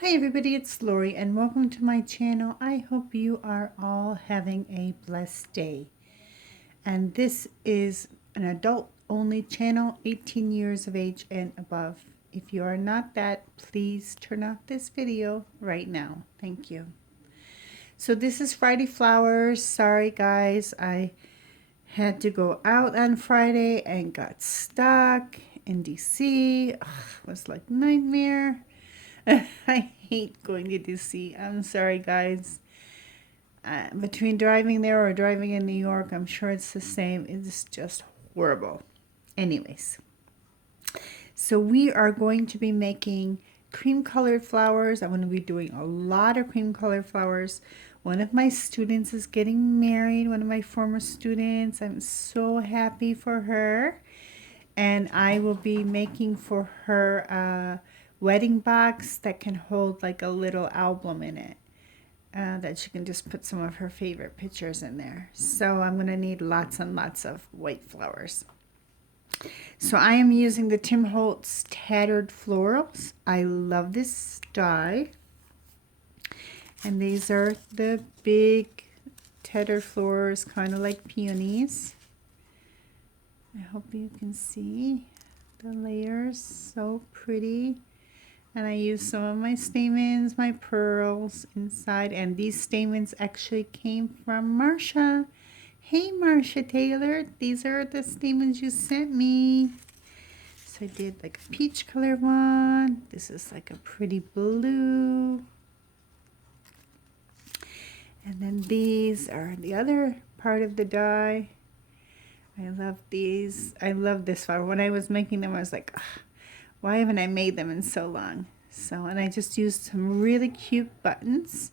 Hi everybody, it's Lori and welcome to my channel. I hope you are all having a blessed day. And this is an adult only channel, 18 years of age and above. If you are not that, please turn off this video right now. Thank you. So this is Friday Flowers. Sorry guys, I had to go out on Friday and got stuck in DC. Ugh, it was like nightmare. I hate going to DC. I'm sorry, guys. Between driving there or driving in New York, I'm sure it's the same. It's just horrible. Anyways, so we are going to be making cream colored flowers. I'm going to be doing a lot of cream colored flowers. One of my students is getting married, one of my former students. I'm so happy for her. And I will be making for her a wedding box that can hold like a little album in it. That she can just put some of her favorite pictures in there. So I'm going to need lots and lots of white flowers. So I am using the Tim Holtz Tattered Florals. I love this dye. And these are the big tattered flowers, kind of like peonies. I hope you can see the layers, so pretty. And I use some of my stamens, my pearls inside. And these stamens actually came from Marsha. Hey, Marsha Taylor. These are the stamens you sent me. So I did like a peach color one. This is like a pretty blue. And then these are the other part of the dye. I love these. I love this flower. When I was making them, I was like, why haven't I made them in so long? So, and I just used some really cute buttons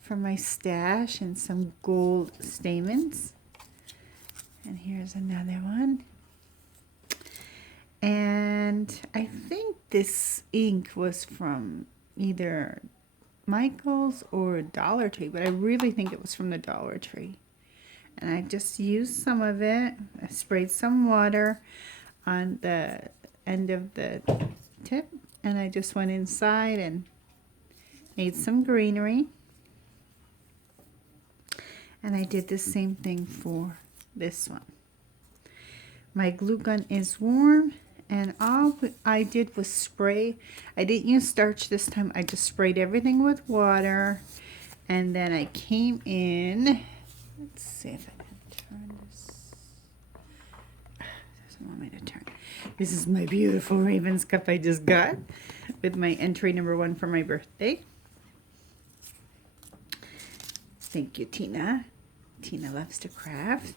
from my stash and some gold stamens. And here's another one. And I think this ink was from either Michael's or Dollar Tree, but I really think it was from the Dollar Tree. And I just used some of it. I sprayed some water on the end of the tip, and I just went inside and made some greenery. And I did the same thing for this one. My glue gun is warm, and all I did was spray. I didn't use starch this time. I just sprayed everything with water, and then I came in. Let's see if I can turn this. Doesn't want me to turn. This is my beautiful Ravens cup I just got with my entry number 1 for my birthday. Thank you, Tina. Tina loves to craft.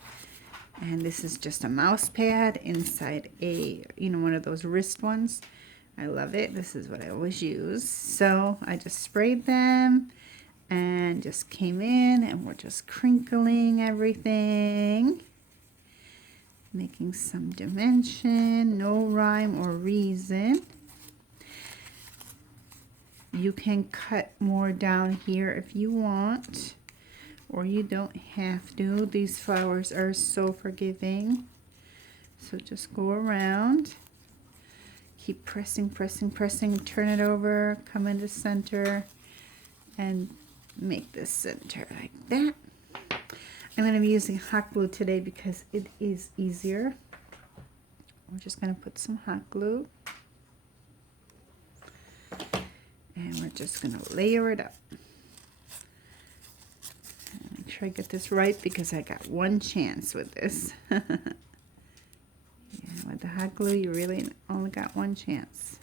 And this is just a mouse pad inside a, one of those wrist ones. I love it. This is what I always use. So I just sprayed them and just came in, and we're just crinkling everything, making some dimension, no rhyme or reason. You can cut more down here if you want, or you don't have to. These flowers are so forgiving. So just go around, keep pressing, pressing, pressing, turn it over, come into center, and make this center like that. I'm going to be using hot glue today because it is easier. We're just going to put some hot glue. And we're just going to layer it up. And make sure I get this right because I got one chance with this. Yeah, with the hot glue, you really only got one chance.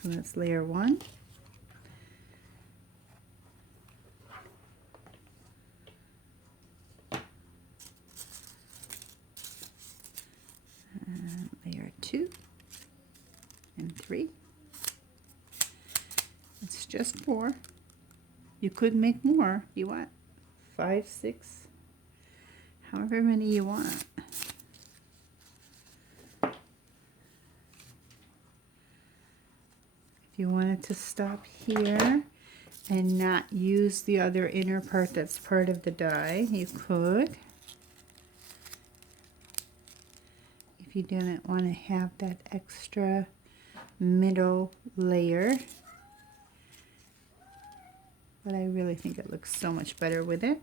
So that's layer 1. And layer 2 and 3. It's just 4. You could make more if you want. 5, 6, however many you want. If you wanted to stop here and not use the other inner part that's part of the die, you could. If you didn't want to have that extra middle layer. But I really think it looks so much better with it.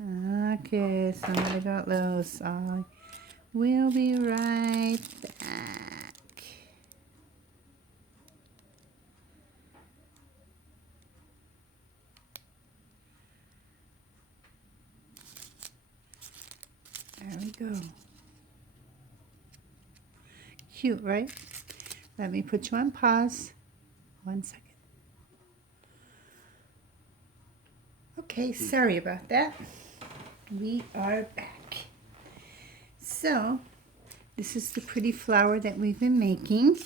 Okay, somebody got loose. I will be right back. There we go. Cute, right? Let me put you on pause. 1 second. Okay, sorry about that. We are back. So, this is the pretty flower that we've been making.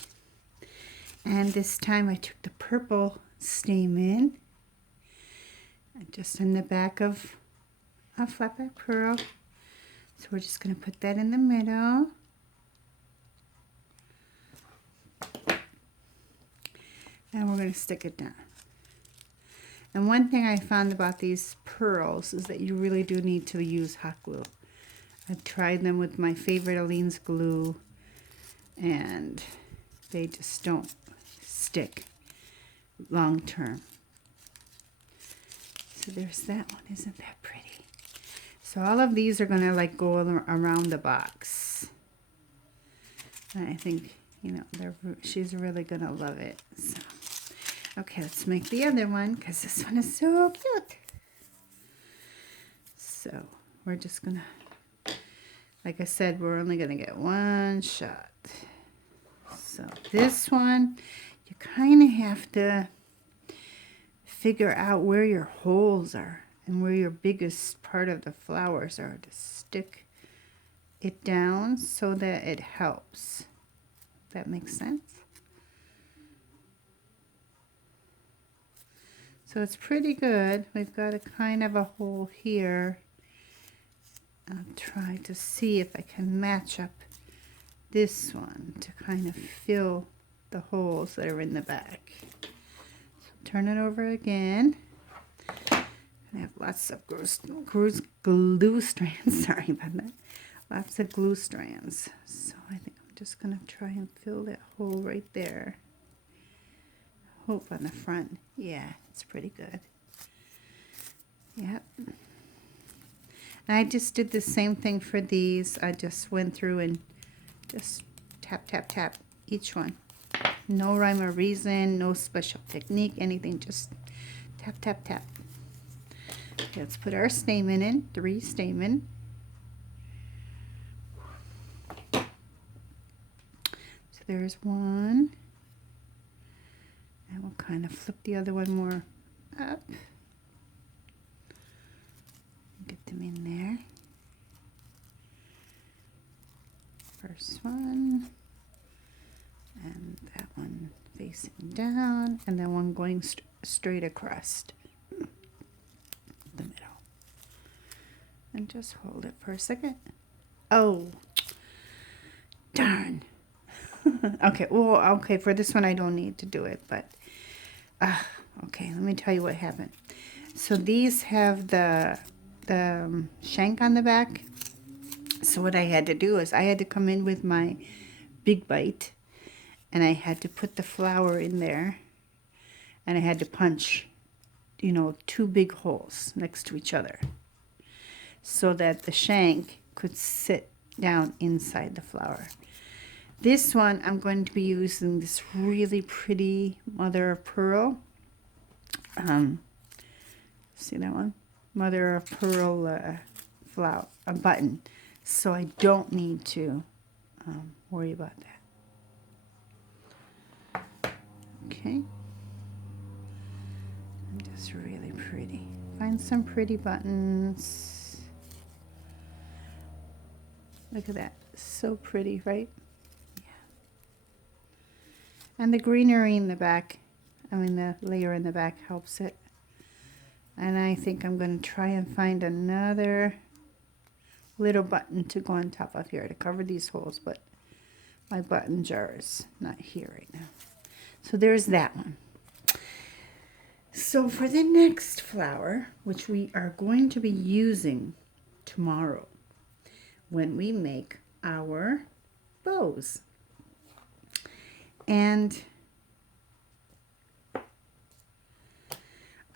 And this time I took the purple stamen. And just in the back of a flatback pearl. So we're just going to put that in the middle. And we're going to stick it down. And one thing I found about these pearls is that you really do need to use hot glue. I've tried them with my favorite Aleene's glue, and they just don't stick long term. So there's that one. Isn't that pretty? So all of these are going to like go around the box. And I think, you know, she's really going to love it. So. Okay, let's make the other one because this one is so cute. So we're just gonna, like I said, we're only gonna get one shot. So this one, you kind of have to figure out where your holes are and where your biggest part of the flowers are to stick it down so that it helps. That makes sense? So it's pretty good. We've got a kind of a hole here. I'll try to see if I can match up this one to kind of fill the holes that are in the back. So turn it over again. I have lots of glue strands. Sorry about that. Lots of glue strands. So I think I'm just going to try and fill that hole right there. Hope on the front. Yeah, it's pretty good. Yep. And I just did the same thing for these. I just went through and just tap, tap, tap each one. No rhyme or reason, no special technique, anything. Just tap, tap, tap. Okay, let's put our stamen in. 3 stamen. So there's one. And we'll kind of flip the other one more up. Get them in there. First one. And that one facing down. And then one going straight across the middle. And just hold it for a second. Oh, darn. Okay, well, okay, for this one I don't need to do it, but okay, let me tell you what happened. So these have the shank on the back. So what I had to do is I had to come in with my big bite, and I had to put the flower in there, and I had to punch, you know, 2 big holes next to each other so that the shank could sit down inside the flower. This one, I'm going to be using this really pretty mother of pearl. See that one? Mother of pearl flower, a button. So I don't need to worry about that. Okay. And just really pretty. Find some pretty buttons. Look at that. So pretty, right? And the greenery in the back, the layer in the back helps it. And I think I'm going to try and find another little button to go on top of here to cover these holes, but my button jar is not here right now. So there's that one. So for the next flower, which we are going to be using tomorrow when we make our bows. And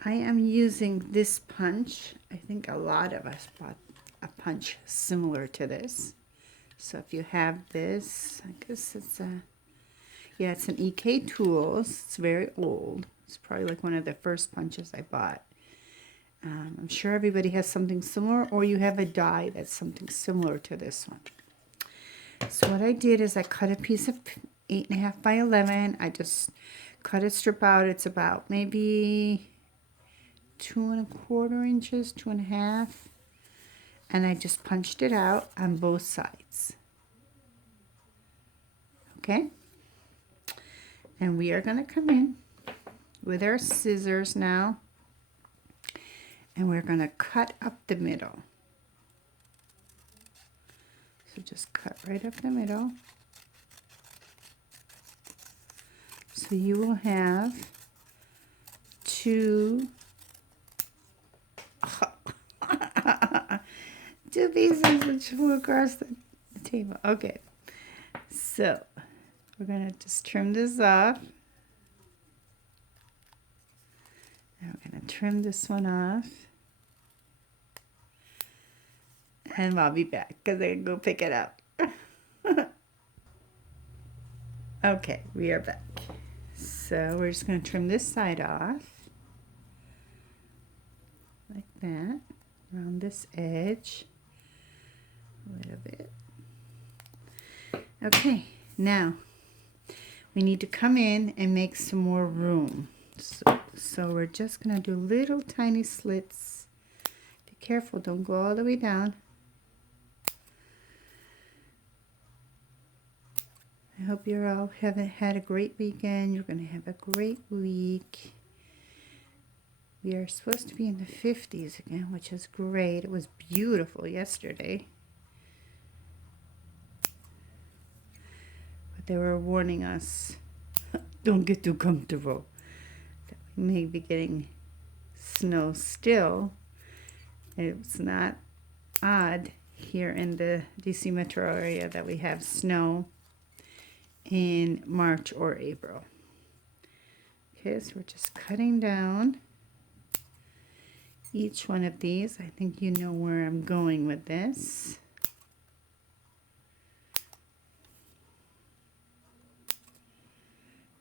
I am using this punch. I think a lot of us bought a punch similar to this. So if you have this, I guess it's yeah, it's an EK Tools. It's very old. It's probably like one of the first punches I bought. I'm sure everybody has something similar, or you have a die that's something similar to this one. So what I did is I cut a piece of 8.5 by 11. I just cut a strip out. It's about maybe 2¼ inches, 2.5. And I just punched it out on both sides. Okay? And we are going to come in with our scissors now. And we're going to cut up the middle. So just cut right up the middle. So you will have two pieces which flew across the table. Okay. So we're going to just trim this off. And we're going to trim this one off. And I'll be back because I can go pick it up. Okay, we are back. So we're just going to trim this side off. Like that. Around this edge. A little bit. Okay, now we need to come in and make some more room. So we're just going to do little tiny slits. Be careful, don't go all the way down. I hope you all have had a great weekend. You're going to have a great week. We are supposed to be in the 50s again, which is great. It was beautiful yesterday. But they were warning us, don't get too comfortable. That we may be getting snow still. It's not odd here in the DC metro area that we have snow in March or April. Okay, so we're just cutting down each one of these. I think you know where I'm going with this.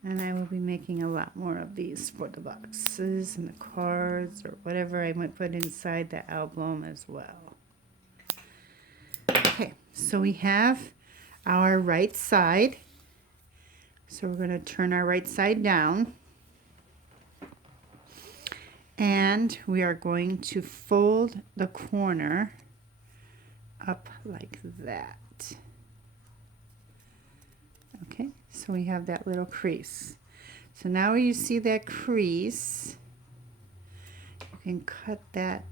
And I will be making a lot more of these for the boxes and the cards or whatever I might put inside the album as well. Okay, so we have our right side. So we're going to turn our right side down. And we are going to fold the corner up like that. Okay, so we have that little crease. So now you see that crease, you can cut that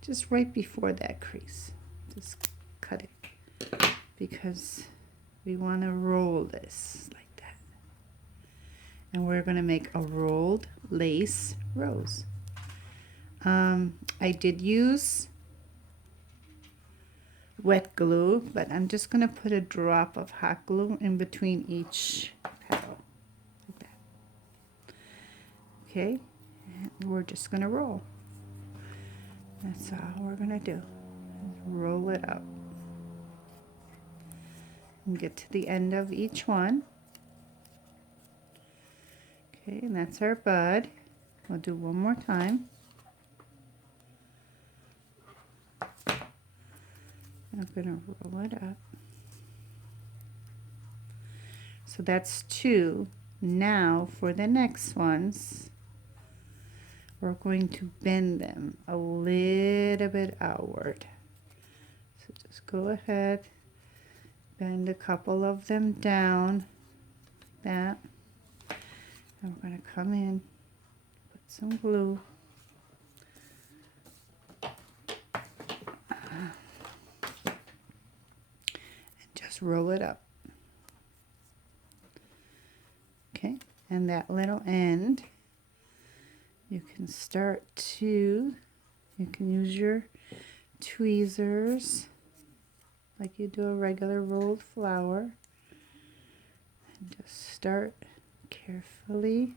just right before that crease. Just cut it because we want to roll this like that. And we're going to make a rolled lace rose. I did use wet glue, but I'm just going to put a drop of hot glue in between each petal. Like that. Okay, and we're just going to roll. That's all we're going to do. Roll it up. And get to the end of each one. Okay, and that's our bud. We'll do one more time. I'm going to roll it up. So that's two. Now for the next ones, we're going to bend them a little bit outward. So just go ahead. Bend a couple of them down, like that. And we're going to come in, put some glue. And just roll it up. Okay, and that little end, you can you can use your tweezers like you do a regular rolled flower. And just start carefully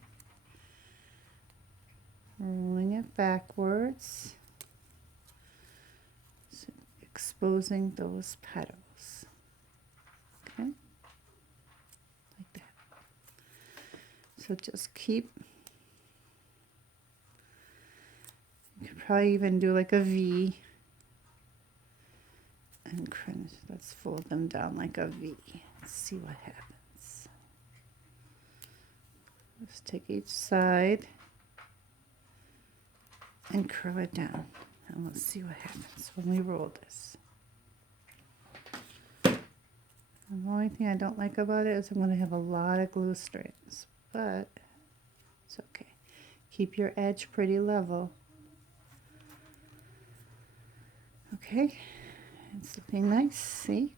rolling it backwards, so exposing those petals. Okay, like that. So just keep, you could probably even do like a V, and let's fold them down like a V. Let's see what happens. Let's take each side and curl it down, and we'll see what happens when we roll this. And the only thing I don't like about it is I'm going to have a lot of glue strands, but it's okay. Keep your edge pretty level. Okay, it's looking nice, see?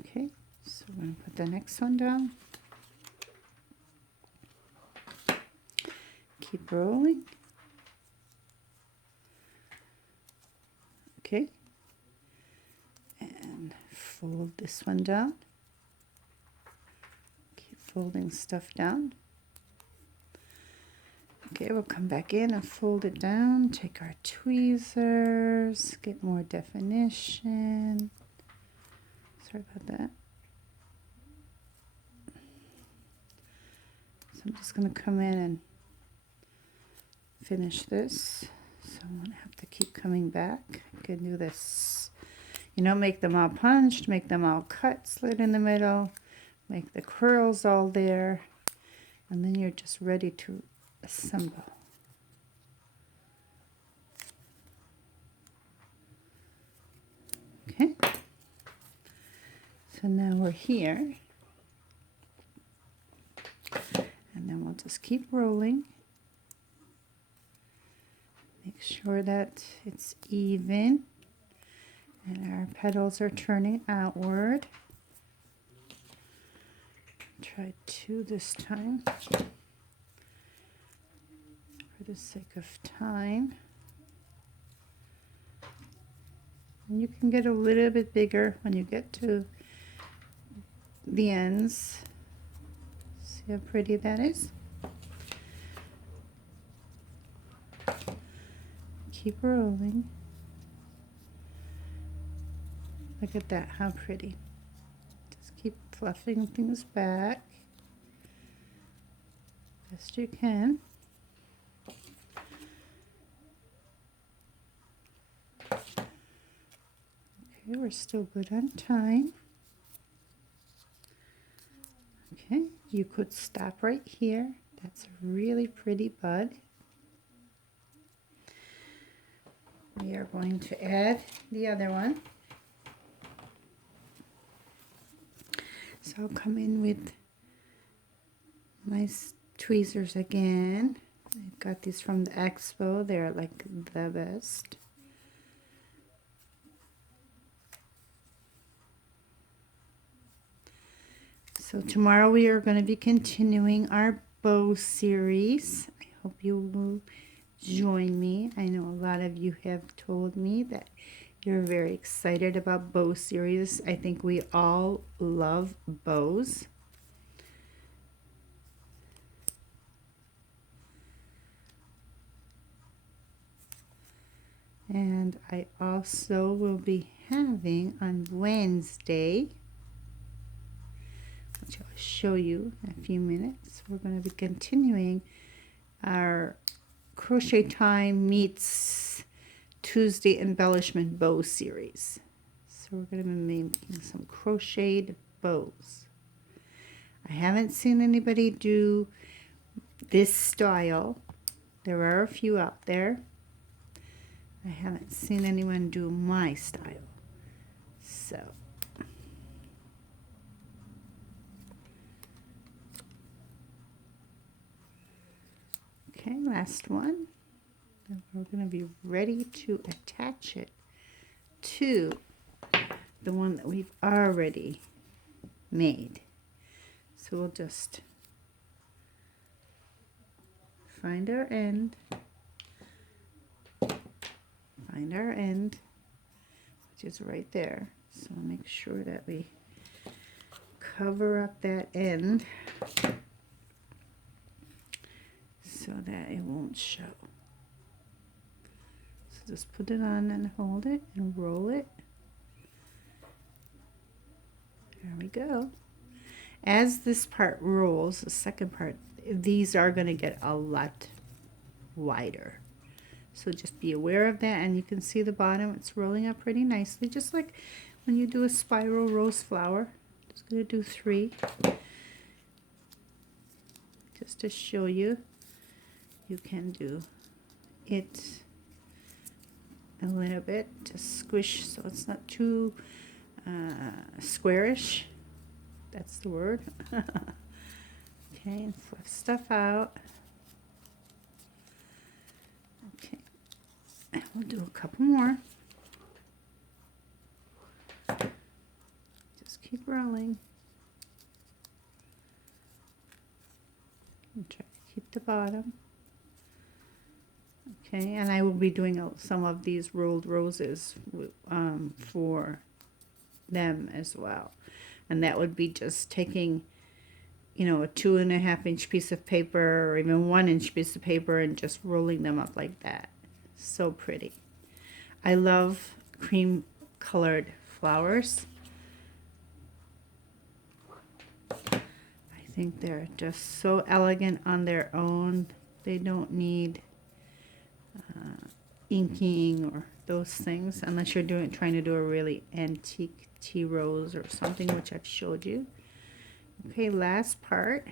Okay, so we're going to put the next one down. Keep rolling. Okay, and fold this one down. Keep folding stuff down. Okay, we'll come back in and fold it down. Take our tweezers, get more definition. Sorry about that. So I'm just going to come in and finish this. So I won't have to keep coming back. I can do this. You know, make them all punched, make them all cut, slit in the middle, make the curls all there, and then you're just ready to assemble. Okay. So now we're here. And then we'll just keep rolling. Make sure that it's even and our petals are turning outward. Try 2 this time for the sake of time. And you can get a little bit bigger when you get to the ends. See how pretty that is? Keep rolling. Look at that, how pretty. Just keep fluffing things back best you can. Okay, we're still good on time. Okay, you could stop right here. That's a really pretty bud. We are going to add the other one. So I'll come in with nice tweezers again. I got these from the expo. They're like the best. So tomorrow we are going to be continuing our bow series. I hope you will join me. I know a lot of you have told me that you're very excited about bow series. I think we all love bows. And I also will be having on Wednesday, which I'll show you in a few minutes, we're going to be continuing our Crochet Time meets Tuesday embellishment bow series. So we're going to be making some crocheted bows. I haven't seen anybody do this style. There are a few out there. I haven't seen anyone do my style. So okay, last one. Then we're going to be ready to attach it to the one that we've already made. So we'll just find our end, which is right there. So make sure that we cover up that end so that it won't show. So just put it on and hold it and roll it. There we go. As this part rolls, the second part, these are going to get a lot wider. So just be aware of that, and you can see the bottom, it's rolling up pretty nicely, just like when you do a spiral rose flower. Just going to do 3 just to show you. You can do it a little bit to squish so it's not too squarish. That's the word. Okay, and fluff stuff out. Okay, and we'll do a couple more. Just keep rolling. And try to keep the bottom. Okay, and I will be doing some of these rolled roses for them as well. And that would be just taking, you know, a 2.5 inch piece of paper or even 1 inch piece of paper and just rolling them up like that. So pretty. I love cream colored flowers. I think they're just so elegant on their own. They don't need inking or those things unless you're trying to do a really antique tea rose or something, which I've showed you. Okay, last part.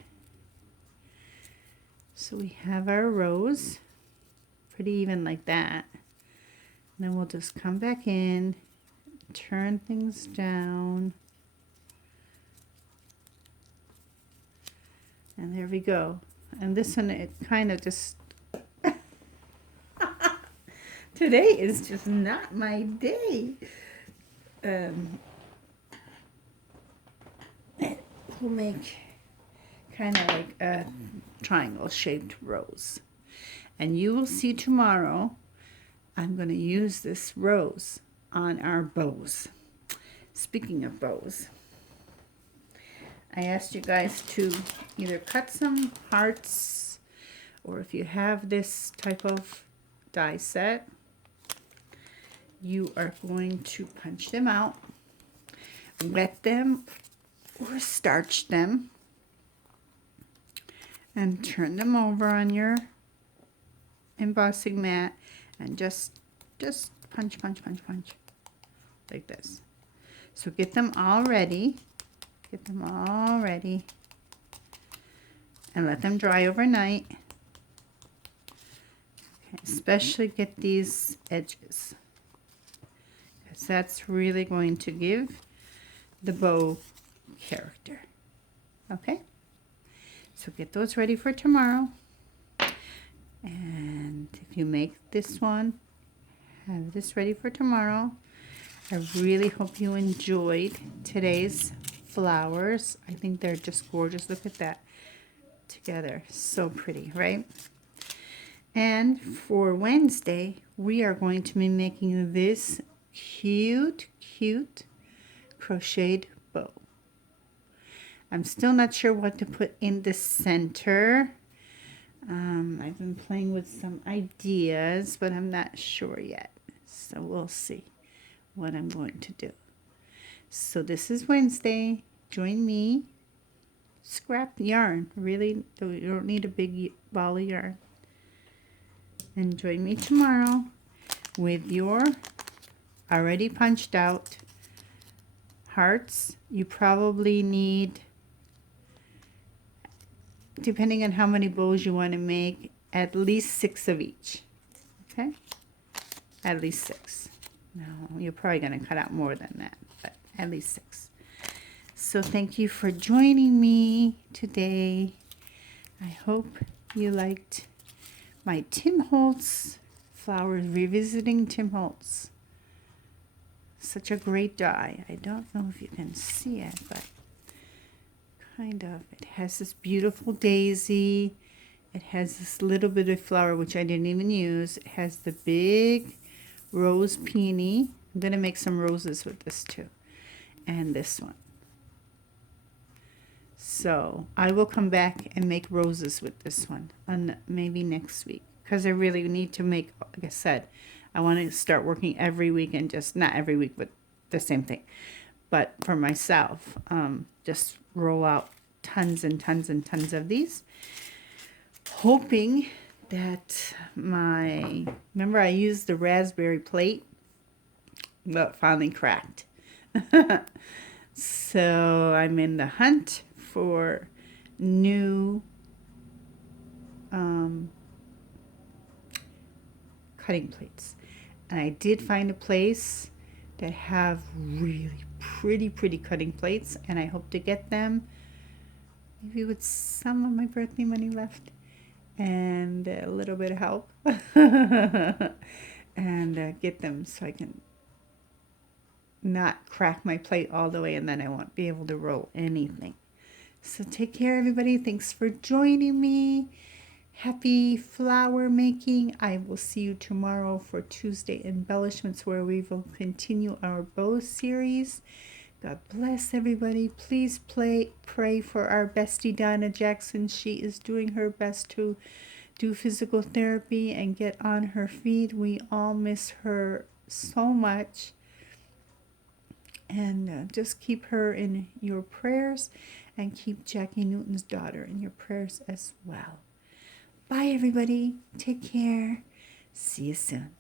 So we have our rose pretty even like that. And then we'll just come back in, turn things down, and there we go. And this one, it kind of just today is just not my day. We'll make kind of like a triangle shaped rose. And you will see tomorrow I'm going to use this rose on our bows. Speaking of bows, I asked you guys to either cut some hearts, or if you have this type of die set, you are going to punch them out, wet them or starch them, and turn them over on your embossing mat and just punch like this. So get them all ready. Get them all ready and let them dry overnight. Okay, especially get these edges, because that's really going to give the bow character. Okay, so get those ready for tomorrow. And if you make this one, have this ready for tomorrow. I really hope you enjoyed today's flowers. I think they're just gorgeous. Look at that together. So pretty, right? And for Wednesday, we are going to be making this cute crocheted bow. I'm still not sure what to put in the center. I've been playing with some ideas, but I'm not sure yet. So we'll see what I'm going to do. So this is Wednesday. Join me. Scrap yarn. Really, you don't need a big ball of yarn. And join me tomorrow with your already punched out hearts. You probably need, depending on how many bows you want to make, at least 6 of each. Okay? At least 6. No, you're probably going to cut out more than that, but at least 6. So thank you for joining me today. I hope you liked my Tim Holtz flowers, revisiting Tim Holtz. Such a great die. I don't know if you can see it, but kind of. It has this beautiful daisy. It has this little bit of flower, which I didn't even use. It has the big rose peony, I'm going to make some roses with this too. And this one. So I will come back and make roses with this one on maybe next week. Because I really need to make, like I said, I want to start working every week and just, not every week, but the same thing. But for myself, just roll out tons and tons and tons of these. Hoping that remember I used the raspberry plate? Well, it finally cracked. So I'm in the hunt for new cutting plates. And I did find a place that have really pretty cutting plates, and I hope to get them maybe with some of my birthday money left and a little bit of help and get them so I can not crack my plate all the way, and then I won't be able to roll anything. So take care, everybody. Thanks for joining me. Happy flower making. I will see you tomorrow for Tuesday embellishments, where we will continue our bow series. God bless everybody. Please pray for our bestie Donna Jackson. She is doing her best to do physical therapy and get on her feet. We all miss her so much. And just keep her in your prayers, and keep Jackie Newton's daughter in your prayers as well. Bye, everybody. Take care. See you soon.